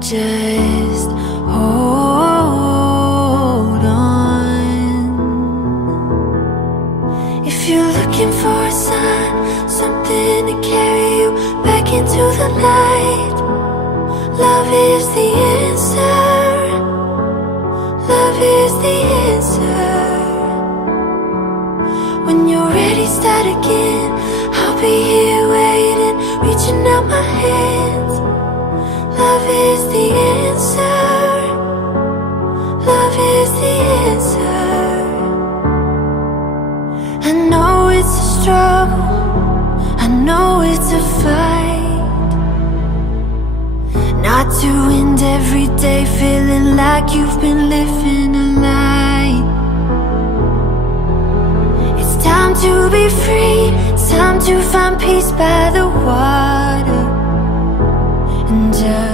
Just hold on. If you're looking for a sign, something to carry you back into the light, love is the answer. Love is the answer. When you're ready, start again. I'll be here waiting, reaching out my hands. Love is the answer. Love is the answer. I know it's a struggle, I know it's a fight, not to end every day feeling like you've been living a lie. It's time to be free, it's time to find peace by the water, and just